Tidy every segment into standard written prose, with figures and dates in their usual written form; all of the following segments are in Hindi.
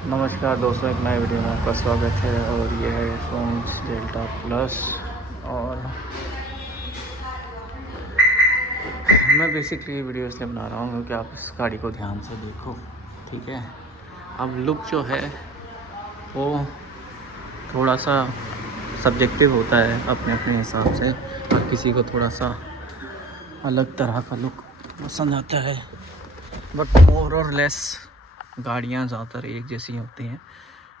नमस्कार दोस्तों, एक नए वीडियो में आपका स्वागत है। और ये है फ्रॉन्क्स डेल्टा प्लस। और मैं बेसिकली ये वीडियो इसलिए बना रहा हूँ क्योंकि आप इस गाड़ी को ध्यान से देखो, ठीक है। अब लुक जो है वो थोड़ा सा सब्जेक्टिव होता है अपने अपने हिसाब से, और किसी को थोड़ा सा अलग तरह का लुक पसंद आता है। बट मोर और लेस गाड़ियाँ ज़्यादातर एक जैसी होती हैं।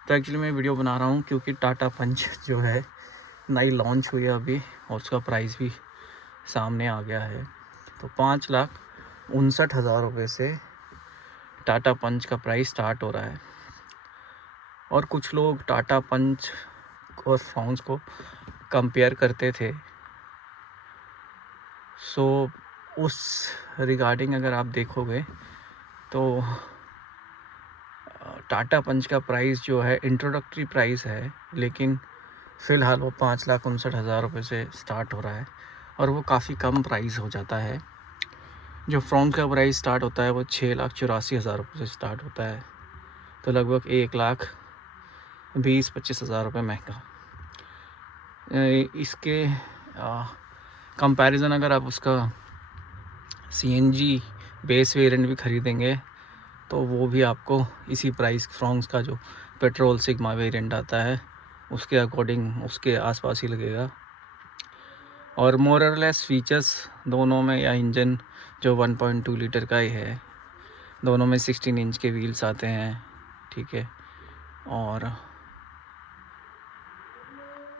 तो एक्चुअली मैं वीडियो बना रहा हूँ क्योंकि टाटा पंच जो है नई लॉन्च हुई है अभी, और उसका प्राइस भी सामने आ गया है। तो 5,59,000 रुपये से टाटा पंच का प्राइस स्टार्ट हो रहा है। और कुछ लोग टाटा पंच और फ्रॉन्क्स को कंपेयर करते थे। सो उस रिगार्डिंग अगर आप देखोगे तो टाटा पंच का प्राइस जो है इंट्रोडक्टरी प्राइस है, लेकिन फ़िलहाल वो 5,59,000 रुपये से स्टार्ट हो रहा है। और वो काफ़ी कम प्राइस हो जाता है। जो फ्रॉन्क्स का प्राइस स्टार्ट होता है वो 6,84,000 रुपये से स्टार्ट होता है। तो लगभग 1,20,25,000 रुपये महंगा। इसके कंपैरिजन अगर आप उसका सीएनजी बेस वेरिएंट भी ख़रीदेंगे तो वो भी आपको इसी प्राइस, फ्रॉन्क्स का जो पेट्रोल सिग्मा वेरिएंट आता है उसके अकॉर्डिंग उसके आसपास ही लगेगा। और मोर और लेस फीचर्स दोनों में, या इंजन जो 1.2 लीटर का ही है, दोनों में 16 इंच के व्हील्स आते हैं, ठीक है। और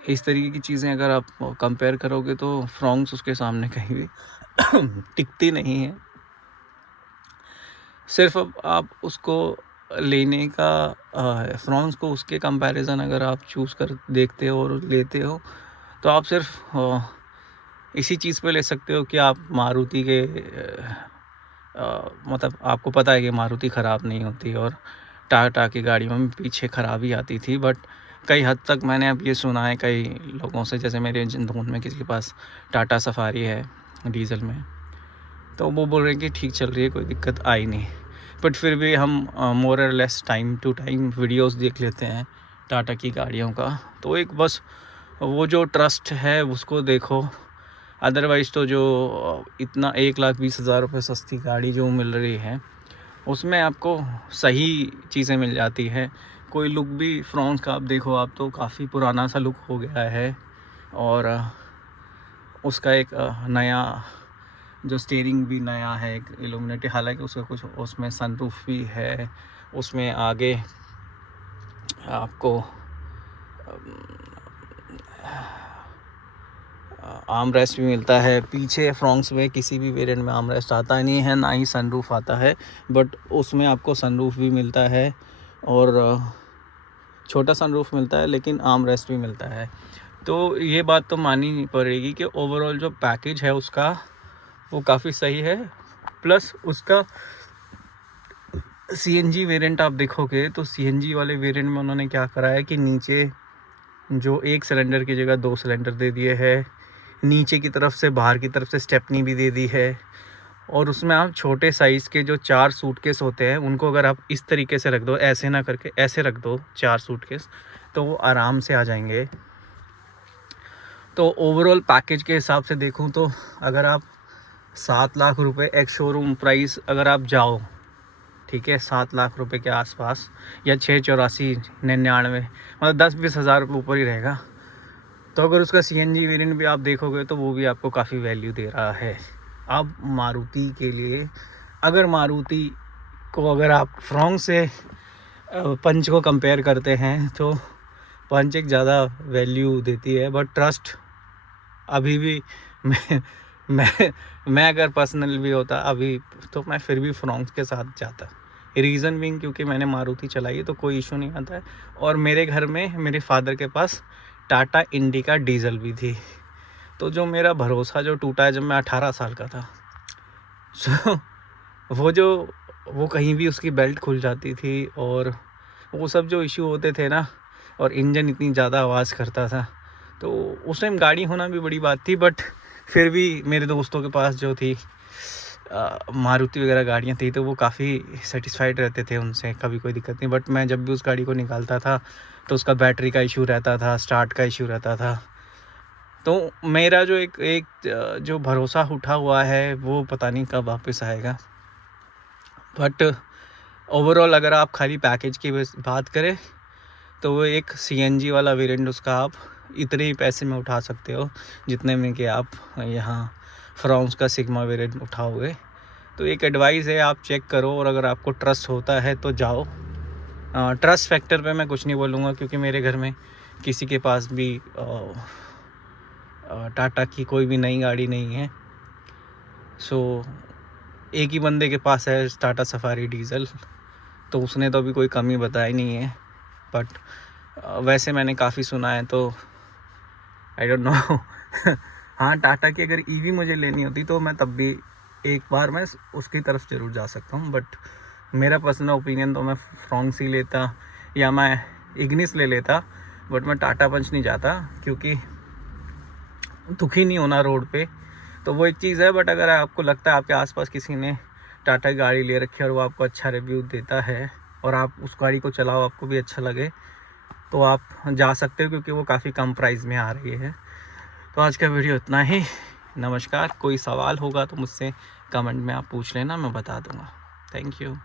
इस तरीके की चीज़ें अगर आप कंपेयर करोगे तो फ्रॉन्क्स उसके सामने कहीं भी टिकती नहीं है। सिर्फ अब आप उसको लेने का फ्रॉन्क्स को उसके कंपैरिजन अगर आप चूज़ कर देखते हो और लेते हो तो आप सिर्फ इसी चीज़ पे ले सकते हो कि आप मारुति के मतलब आपको पता है कि मारुति ख़राब नहीं होती और टाटा की गाड़ियों में पीछे ख़राबी आती थी। बट कई हद तक मैंने अब ये सुना है कई लोगों से, जैसे मेरे जिंदून में किसी के पास टाटा सफारी है डीजल में, तो वो बोल रहे हैं कि ठीक चल रही है, कोई दिक्कत आई नहीं। बट फिर भी हम more or less time to time videos देख लेते हैं टाटा की गाड़ियों का, तो एक बस वो जो ट्रस्ट है उसको देखो। अदरवाइज़ तो जो इतना 1,20,000 रुपये सस्ती गाड़ी जो मिल रही है उसमें आपको सही चीज़ें मिल जाती हैं। कोई लुक भी फ्रॉन्क्स का आप देखो, आप तो काफ़ी पुराना सा लुक हो गया है। और उसका एक नया जो स्टीयरिंग भी नया है, एक इल्यूमिनेटी, हालांकि उसका कुछ उसमें सनरूफ भी है। उसमें आगे आपको आर्म रेस्ट भी मिलता है। पीछे फ्रॉन्क्स में किसी भी वेरिएंट में आर्म रेस्ट आता नहीं है, ना ही सनरूफ आता है, बट उसमें आपको सनरूफ भी मिलता है और छोटा सनरूफ मिलता है, लेकिन आर्म रेस्ट भी मिलता है। तो ये बात तो माननी पड़ेगी कि ओवरऑल जो पैकेज है उसका वो काफ़ी सही है। प्लस उसका सीएनजी वेरिएंट आप देखोगे तो सीएनजी वाले वेरिएंट में उन्होंने क्या करा है कि नीचे जो एक सिलेंडर की जगह 2 सिलेंडर दे दिए है, नीचे की तरफ से बाहर की तरफ से स्टेपनी भी दे दी है। और उसमें आप छोटे साइज़ के जो 4 सूटकेस होते हैं उनको अगर आप इस तरीके से रख दो, ऐसे ना करके ऐसे रख दो 4 सूटकेस, तो वो आराम से आ जाएंगे। तो ओवरऑल पैकेज के हिसाब से देखूं तो अगर आप 7 लाख रुपए एक शोरूम प्राइस अगर आप जाओ, ठीक है, 7 लाख रुपए के आसपास, या 6,84,99, मतलब 10-20 हज़ार रुपये ऊपर ही रहेगा। तो अगर उसका सीएनजी वेरिएंट भी आप देखोगे तो वो भी आपको काफ़ी वैल्यू दे रहा है। अब मारुति के लिए, अगर मारुति को अगर आप फ्रॉन्क्स से पंच को कंपेयर करते हैं तो पंच एक ज़्यादा वैल्यू देती है। बट ट्रस्ट अभी भी मैं अगर पर्सनल भी होता अभी तो मैं फिर भी फ्रॉन्क्स के साथ जाता। रीज़न भी क्योंकि मैंने मारुति चलाई है तो कोई इशू नहीं आता है। और मेरे घर में मेरे फादर के पास टाटा इंडिका डीजल भी थी। तो जो मेरा भरोसा जो टूटा है जब मैं 18 साल का था, सो वो कहीं भी उसकी बेल्ट खुल जाती थी और वो सब जो इशू होते थे ना, और इंजन इतनी ज़्यादा आवाज़ करता था, तो उस टाइम गाड़ी होना भी बड़ी बात थी। बट फिर भी मेरे दोस्तों के पास जो थी मारुति वगैरह गाड़ियाँ थी तो वो काफ़ी सेटिस्फाइड रहते थे उनसे, कभी कोई दिक्कत नहीं। बट मैं जब भी उस गाड़ी को निकालता था तो उसका बैटरी का इशू रहता था, स्टार्ट का इशू रहता था। तो मेरा जो एक जो भरोसा उठा हुआ है वो पता नहीं कब वापस आएगा। बट ओवरऑल अगर आप खाली पैकेज की बात करें तो वो एक CNG वाला वेरिएंट उसका आप इतने ही पैसे में उठा सकते हो जितने में कि आप यहाँ फ्रॉन्स का सिग्मा वेरिएंट उठाओगे। तो एक एडवाइस है, आप चेक करो और अगर आपको ट्रस्ट होता है तो जाओ। ट्रस्ट फैक्टर पे मैं कुछ नहीं बोलूँगा क्योंकि मेरे घर में किसी के पास भी टाटा की कोई भी नई गाड़ी नहीं है। सो एक ही बंदे के पास है टाटा सफारी डीज़ल, तो उसने तो अभी कोई कमी बताई नहीं है। बट वैसे मैंने काफ़ी सुना है तो आई डोंट नो। हाँ, टाटा की अगर EV मुझे लेनी होती तो मैं तब भी एक बार मैं उसकी तरफ ज़रूर जा सकता हूँ। बट मेरा पर्सनल ओपिनियन तो मैं फ्रॉन्क्स ही लेता या मैं इग्निस ले लेता। बट मैं टाटा पंच नहीं जाता क्योंकि दुखी नहीं होना रोड पे, तो वो एक चीज़ है। बट अगर आपको लगता है आपके आसपास किसी ने टाटा की गाड़ी ले रखी है और वो आपको अच्छा रिव्यू देता है और आप उस गाड़ी को चलाओ, आपको भी अच्छा लगे, तो आप जा सकते हो क्योंकि वो काफ़ी कम प्राइस में आ रही है। तो आज का वीडियो इतना ही। नमस्कार। कोई सवाल होगा तो मुझसे कमेंट में आप पूछ लेना, मैं बता दूँगा। Thank you.